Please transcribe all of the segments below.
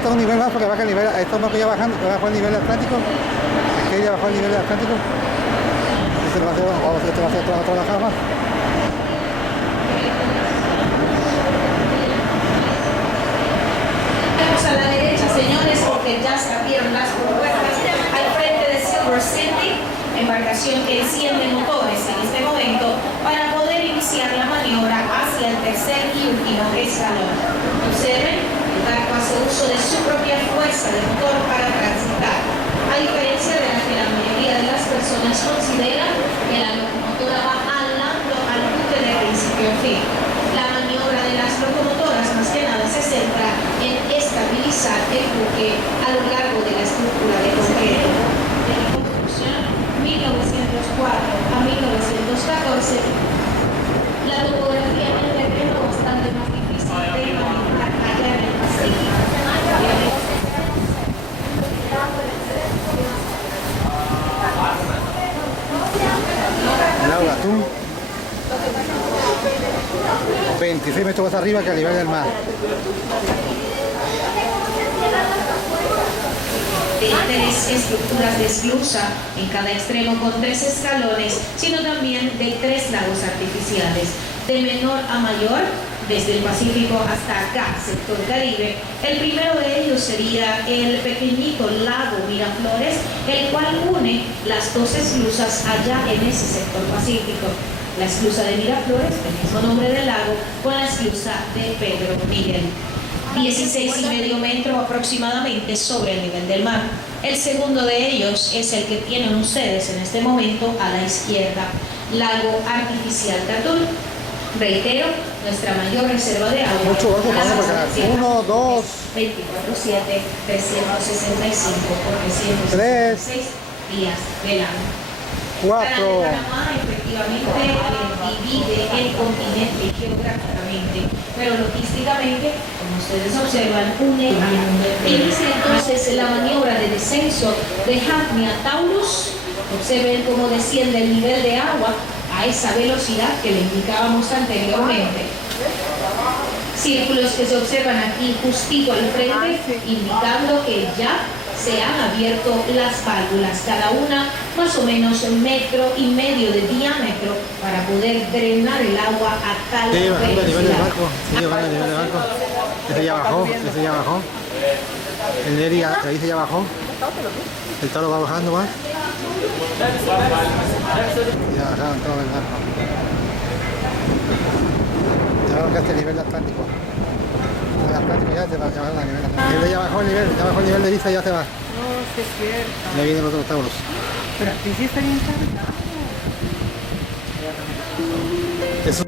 falta un nivel más porque baja el nivel, esto es ya bajando, bajó el nivel atlántico, es que ya bajó el nivel atlántico. Este lo va a hacer, este va a hacer otra bajada más. Vamos a la derecha, señores, porque ya se abrieron las compuertas al frente de Silver City, embarcación que enciende motores en este momento para poder iniciar la maniobra hacia el tercer y último escalón. Observen, el barco hace uso de su propia fuerza de motor para transitar, a diferencia de la que la mayoría de las personas consideran que la locomotora va jalando al buque de principio a fin. La maniobra de las locomotoras más que nada se centra en estabilizar el buque a lo largo de la estructura de concreto. De la construcción 1904 a 1914, la topografía en el terreno bastante más difícil de manejar allá en el Pacífico. El Gatún, 26 metros más arriba que al nivel del mar. De tres estructuras de esclusa en cada extremo con 3 escalones, sino también de 3 lagos artificiales, de menor a mayor, desde el Pacífico hasta acá, sector Caribe. El primero de ellos sería el pequeñito lago Miraflores, el cual une las 2 esclusas allá en ese sector Pacífico. La esclusa de Miraflores, el mismo nombre del lago, con la esclusa de Pedro Miguel. 16,5 metros aproximadamente sobre el nivel del mar. El segundo de ellos es el que tienen ustedes en este momento a la izquierda, lago artificial Gatún. Reitero, nuestra mayor reserva de agua. Mucho barco para acá. 1, 2, 24/7, 365 por 366 días del año. 4. Canal de Panamá efectivamente divide el continente geográficamente, pero logísticamente, como ustedes observan, une al mundo entero. Inicia entonces la maniobra de descenso de Hafnia Taurus. Observen cómo desciende el nivel de agua a esa velocidad que le indicábamos anteriormente. Círculos que se observan aquí justito al frente, indicando que ya se han abierto las válvulas, cada una más o menos 1,5 metros de diámetro para poder drenar el agua a tal Sigue bajando el nivel del velocidad. barco, sigue bajando el nivel del barco. Ese ya bajó, ese ya bajó. El Neri ahí se ya bajó. El toro va bajando más. Ya bajaron todo el barco. Ya bajaron casi el nivel del Atlántico. El Atlántico ya se va a bajar el nivel del Atlántico. Ya bajó el nivel de Lisa, ya se va. No, sí es cierto. Ya vienen los otros tauros. Pero aquí sí está bien cargado. Eso.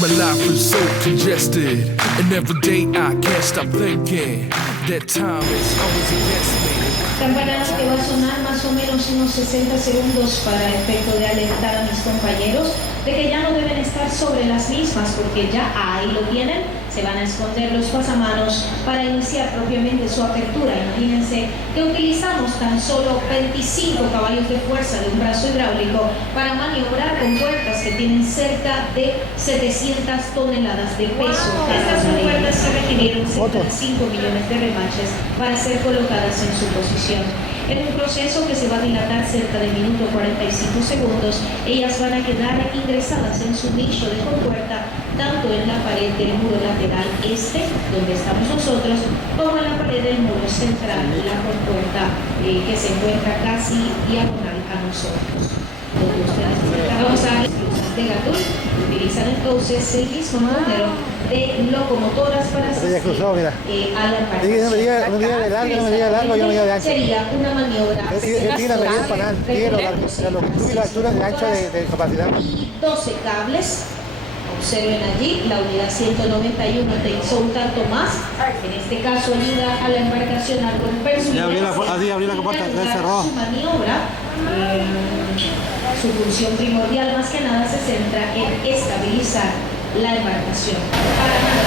My life is so congested, and every day I can't stop thinking that time is always against me. Campanazo que va a sonar más o menos unos 60 segundos para efecto de alertar a mis compañeros de que ya no deben estar sobre las mismas porque ya ahí lo tienen, se van a esconder los pasamanos para iniciar propiamente su apertura. Imagínense que utilizamos tan solo 25 caballos de fuerza de un brazo hidráulico para maniobrar con puertas que tienen cerca de 700 toneladas de peso. Estas puertas se requirieron cerca de 5 millones de remaches para ser colocadas en su posición. En un proceso que se va a dilatar cerca de minuto 45 segundos, ellas van a quedar ingresadas en su nicho de compuerta, tanto en la pared del muro lateral este, donde estamos nosotros, como en la pared del muro central, la compuerta que se encuentra casi diagonal a nosotros. Donde ustedes vamos a las esclusas de Gatún, utilizan entonces el mismo número de locomotoras para asistir a la embarcación. No me diga de largo, no me diga de largo, yo me diga de ancho. Sería una maniobra Tiene la medida panal, tiene la longitud y la altura de ancho de capacidad. y 12 cables. Observen allí, la unidad 191 te hizo un tanto más. En este caso ayuda a la embarcación a romper su Ya abrió la compuerta, ya cerró. Su maniobra, su función primordial más que nada se centra en estabilizar la embarcación. Para nada,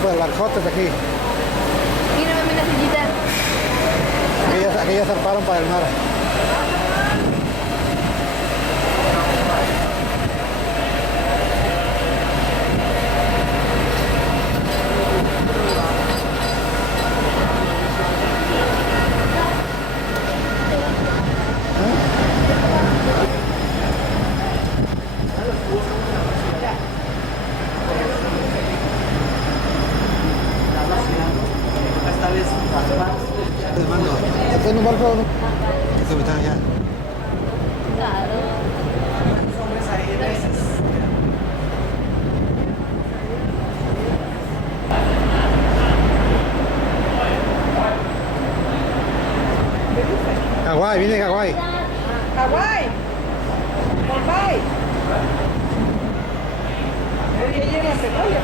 tiempo del barcote de aquí. Mira, mami, la sillita. Aquellas zarparon para el mar. ¿Estás en un barco? Este está allá. Hawái, viene de Hawái. Hawái. Bombay. Oye, llega la cebolla.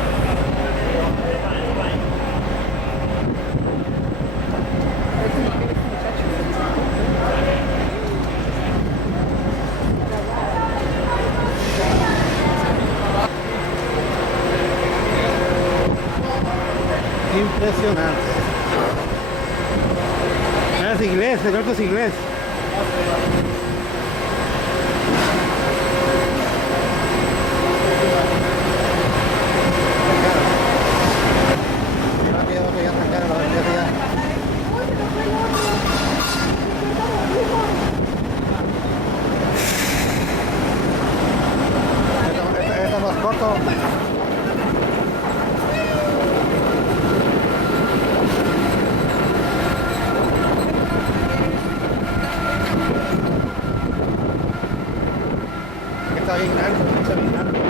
Impresionante. Es inglés, el otro es inglés. Esta es más corto. Está bien alto, está bien alto.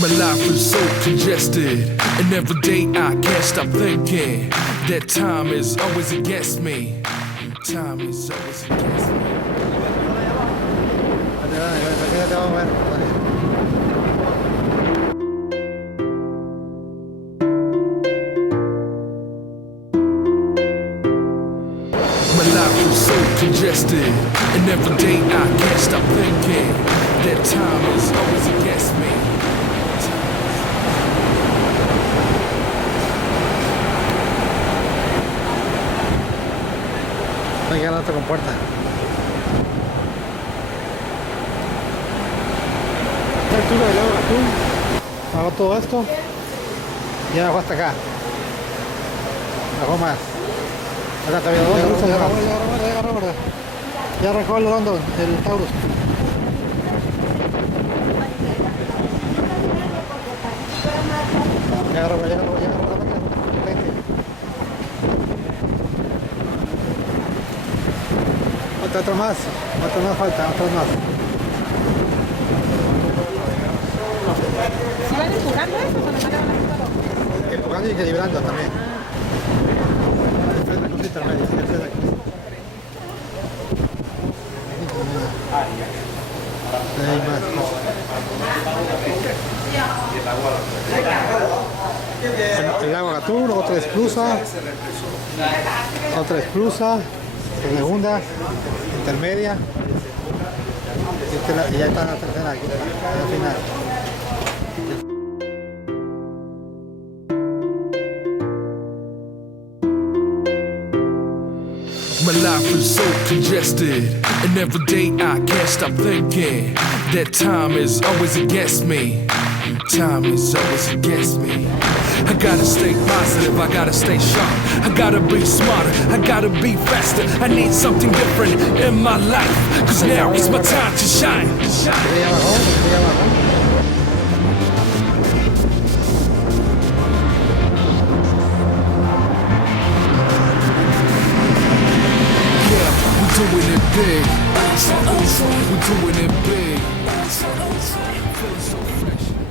My life is so congested, and every day I can't stop thinking that time is always against me. Time is always against me. Te vamos a ver. My life is so congested, and every day I can't stop thinking that time is always against me. No llega a la otra compuerta. La altura del lago Gatún. Bajó todo esto. Ya bajó hasta acá. Bajó más. Acá todavía dos. Ya arrancó el hondo, el Taurus. Ya agarró la máquina. Otro más falta, otro más. ¿Si van empujando eso cuando van a la computadora? Empujando y equilibrando también. La cosa intermedia, sí, el hay más. El lago Gatún, otra esclusa, segunda, intermedia, y ya está la tercera aquí, al final. My life is so congested, and every day I can't stop thinking that time is always against me. Time is always against me. I gotta stay positive, I gotta stay sharp, I gotta be smarter, I gotta be faster. I need something different in my life, cause now is my time to shine. We're doing it big. We're doing it big. Feeling so fresh.